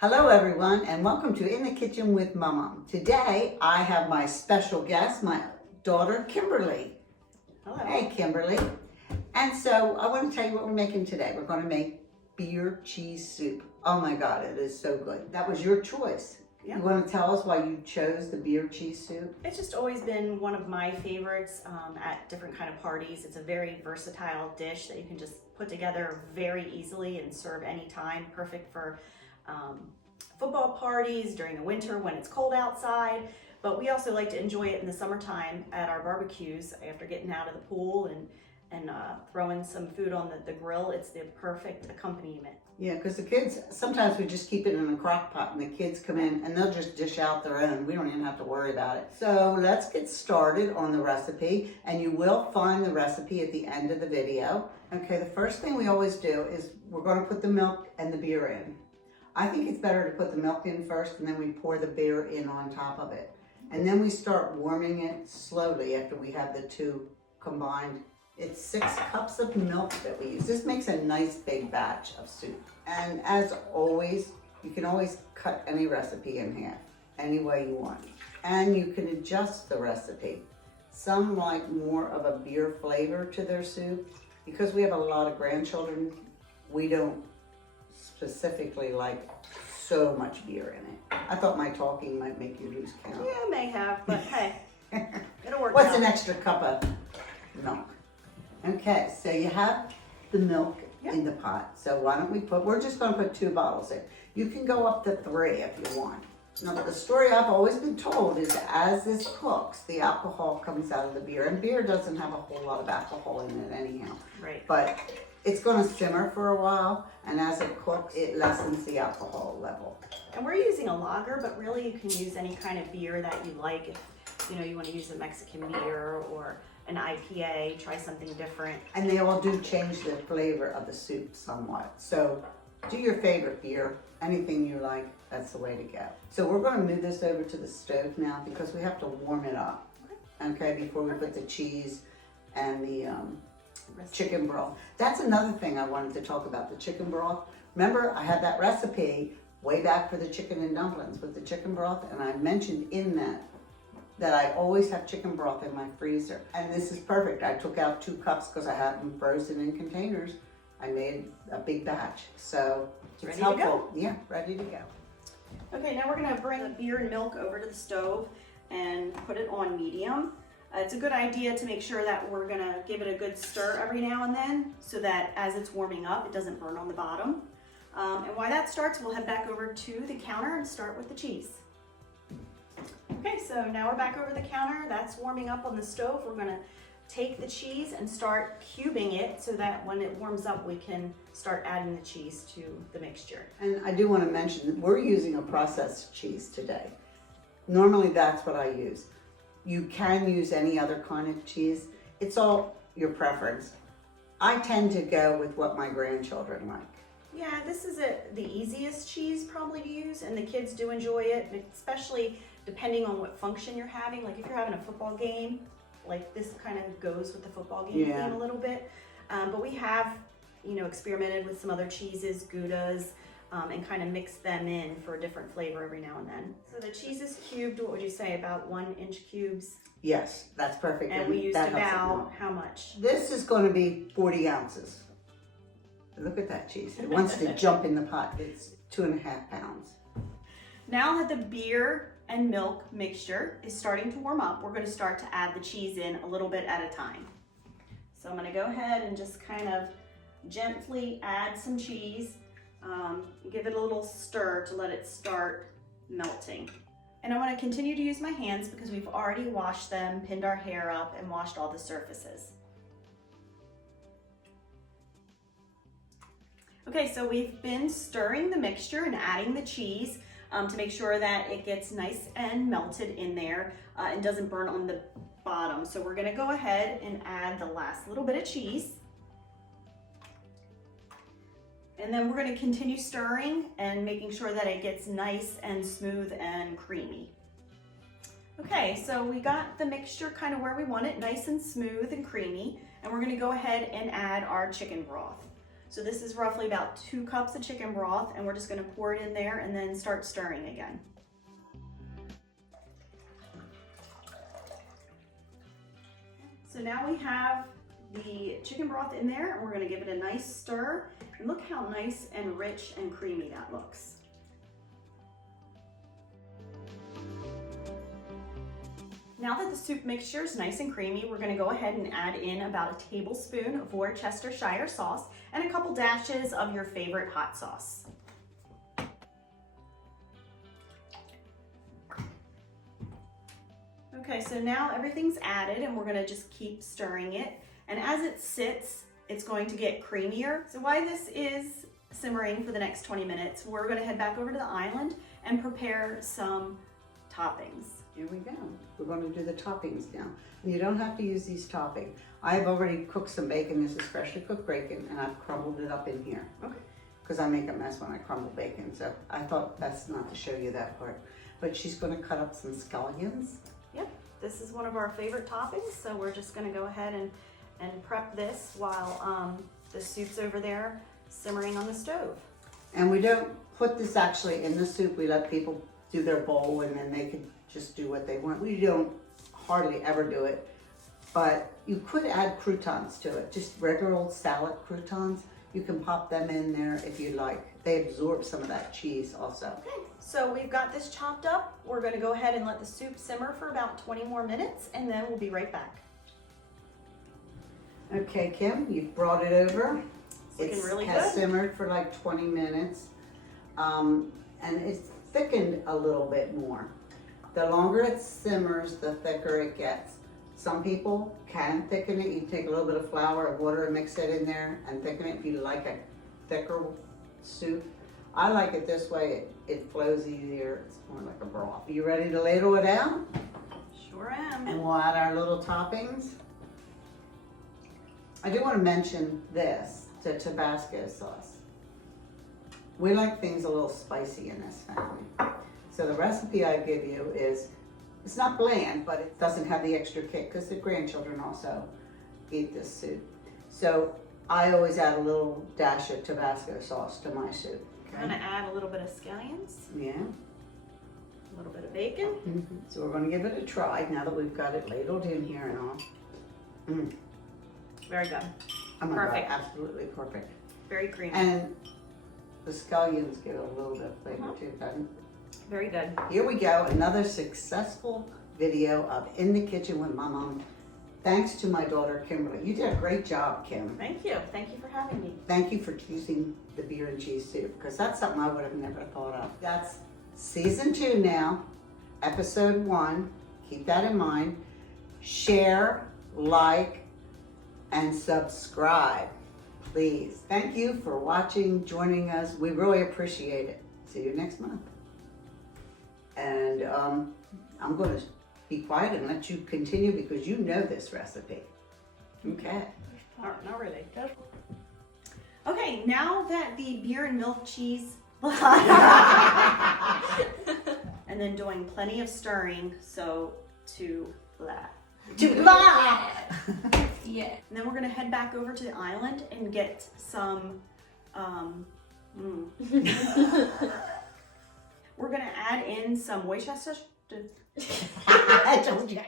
Hello everyone and welcome to In the Kitchen with Mommom. Today I have my special guest, my daughter Kimberly. Hello. Hey Kimberly. And so I want to tell you what we're making today. We're going to make beer cheese soup. Oh my God, it is so good. That was your choice. Yeah. You want to tell us why you chose the beer cheese soup? It's just always been one of my favorites at different kind of parties. It's a very versatile dish that you can just put together very easily and serve anytime. Perfect for football parties during the winter when it's cold outside. But we also like to enjoy it in the summertime at our barbecues after getting out of the pool and throwing some food on the grill. It's the perfect accompaniment. Yeah, because the kids, sometimes we just keep it in a crock pot and the kids come in and they'll just dish out their own. We don't even have to worry about it. So let's get started on the recipe, and you will find the recipe at the end of the video. Okay, the first thing we always do is we're going to put the milk and the beer in. I think it's better to put the milk in first and then we pour the beer in on top of it. And then we start warming it slowly after we have the two combined. It's 6 cups of milk that we use. This makes a nice big batch of soup. And as always, you can always cut any recipe in half, any way you want. And you can adjust the recipe. Some like more of a beer flavor to their soup. Because we have a lot of grandchildren, we don't specifically like so much beer in it. I thought my talking might make you lose count. Yeah, it may have, but hey, it'll work What's out. an extra cup of milk? Okay, so you have the milk in the pot. So why don't we're just gonna put 2 bottles in. You can go up to 3 if you want. Now the story I've always been told is as this cooks, the alcohol comes out of the beer. And beer doesn't have a whole lot of alcohol in it anyhow. Right. But it's gonna simmer for a while, and as it cooks, it lessens the alcohol level. And we're using a lager, but really you can use any kind of beer that you like. If you want to use a Mexican beer or an IPA, try something different. And they all do change the flavor of the soup somewhat. So do your favorite beer, anything you like, that's the way to go. So we're gonna move this over to the stove now because we have to warm it up, okay, before we put the cheese and the chicken broth. That's another thing I wanted to talk about, the chicken broth. Remember, I had that recipe way back for the chicken and dumplings with the chicken broth, and I mentioned in that I always have chicken broth in my freezer. And this is perfect. I took out 2 cups because I have them frozen in containers. I made a big batch. So it's Ready to helpful. Yeah, ready to go. Okay, now we're gonna bring the beer and milk over to the stove and put it on medium. It's a good idea to make sure that we're gonna give it a good stir every now and then so that as it's warming up, it doesn't burn on the bottom. And while that starts, we'll head back over to the counter and start with the cheese. Okay, so now we're back over the counter. That's warming up on the stove. We're gonna take the cheese and start cubing it so that when it warms up, we can start adding the cheese to the mixture. And I do want to mention that we're using a processed cheese today. Normally that's what I use. You can use any other kind of cheese. It's all your preference. I tend to go with what my grandchildren like. Yeah, this is the easiest cheese probably to use, and the kids do enjoy it, especially depending on what function you're having. Like if you're having a football game, like this kind of goes with the football game theme a little bit. But we have, experimented with some other cheeses, Goudas, and kind of mixed them in for a different flavor every now and then. So the cheese is cubed, what would you say, about 1-inch cubes? Yes, that's perfect. And we used that helps it about, more. how much? This is going to be 40 ounces. Look at that cheese. It wants to jump in the pot. It's 2.5 pounds. Now that the beer and milk mixture is starting to warm up, we're going to start to add the cheese in a little bit at a time. So I'm going to go ahead and just kind of gently add some cheese. Give it a little stir to let it start melting. And I want to continue to use my hands because we've already washed them, pinned our hair up, and washed all the surfaces. Okay, so we've been stirring the mixture and adding the cheese to make sure that it gets nice and melted in there and doesn't burn on the bottom. So we're gonna go ahead and add the last little bit of cheese. And then we're gonna continue stirring and making sure that it gets nice and smooth and creamy. Okay, so we got the mixture kind of where we want it, nice and smooth and creamy. And we're gonna go ahead and add our chicken broth. So this is roughly about 2 cups of chicken broth, and we're just gonna pour it in there and then start stirring again. So now we have the chicken broth in there, and we're gonna give it a nice stir. And look how nice and rich and creamy that looks. Now that the soup mixture is nice and creamy, we're gonna go ahead and add in about a tablespoon of Worcestershire sauce and a couple dashes of your favorite hot sauce. Okay, so now everything's added and we're gonna just keep stirring it. And as it sits, it's going to get creamier. So while this is simmering for the next 20 minutes, we're gonna head back over to the island and prepare some toppings. Here we go. We're going to do the toppings now. And you don't have to use these toppings. I've already cooked some bacon. This is freshly cooked bacon, and I've crumbled it up in here. Okay. Because I make a mess when I crumble bacon, so I thought best not to show you that part. But she's going to cut up some scallions. Yep, this is one of our favorite toppings, so we're just gonna go ahead and prep this while the soup's over there simmering on the stove. And we don't put this actually in the soup. We let people do their bowl and then they can just do what they want. We don't hardly ever do it, but you could add croutons to it, just regular old salad croutons. You can pop them in there if you like. They absorb some of that cheese also. Okay, so we've got this chopped up. We're gonna go ahead and let the soup simmer for about 20 more minutes, and then we'll be right back. Okay, Kim, you've brought it over. It's looking really has good. simmered for like 20 minutes, and it's thickened a little bit more. The longer it simmers, the thicker it gets. Some people can thicken it. You take a little bit of flour or water and mix it in there and thicken it if you like a thicker soup. I like it this way. It flows easier. It's more like a broth. Are you ready to ladle it out? Sure am. And we'll add our little toppings. I do want to mention this, the Tabasco sauce. We like things a little spicy in this family. So the recipe I give you is, it's not bland, but it doesn't have the extra kick because the grandchildren also eat this soup. So I always add a little dash of Tabasco sauce to my soup. I'm gonna add a little bit of scallions, Yeah. a little bit of bacon. So we're going to give it a try now that we've got it ladled in here and all. Very good. Oh my Perfect. God, absolutely perfect. Very creamy. And the scallions give it a little bit of flavor too, doesn't it? Very good. Here we go, another successful video of In the Kitchen with Mom. Thanks to my daughter, Kimberly. You did a great job, Kim. Thank you. Thank you for having me. Thank you for choosing the beer and cheese soup, because that's something I would have never thought of. That's season 2 now, episode 1. Keep that in mind. Share, like, and subscribe, please. Thank you for watching, joining us. We really appreciate it. See you next month. And I'm going to be quiet and let you continue because you know this recipe. Okay. Not really. Okay, now that the beer and milk cheese, and then doing plenty of stirring, so to that. Yeah. And then we're gonna head back over to the island and get some, we're gonna add in some Worcestershire. I told you.